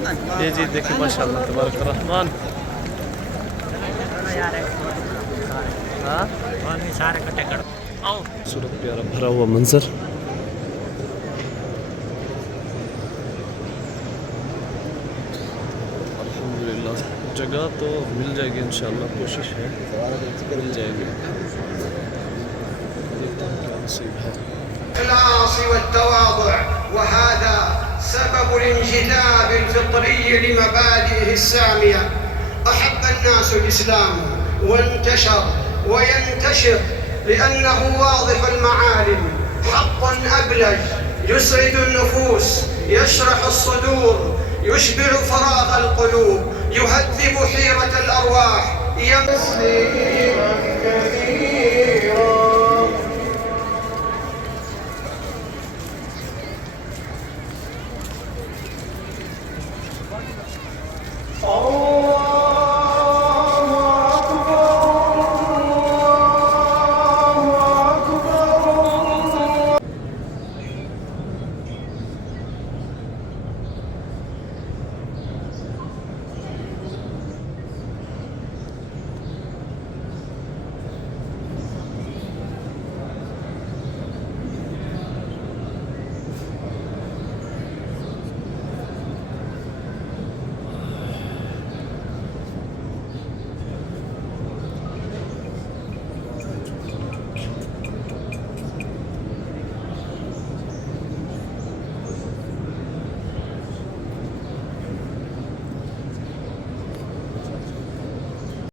ये जी देखिए माशाल्लाह तबारक रहमान। हाँ खूबसूरत प्यारा भरा हुआ मंजर। अल्हम्दुलिल्लाह जगह तो मिल जाएगी इंशाल्लाह, कोशिश है मिल जाएगी। الإخلاص والتواضع، وهذا سبب الانجذاب الفطري لمبادئه السامية. أحب الناس الإسلام وانتشر وينتشر لأنه واضح المعالم، حق أبلج يسعد النفوس، يشرح الصدور، يشبع فراغ القلوب، يهذب حيرة الأرواح، يمسي كثيرا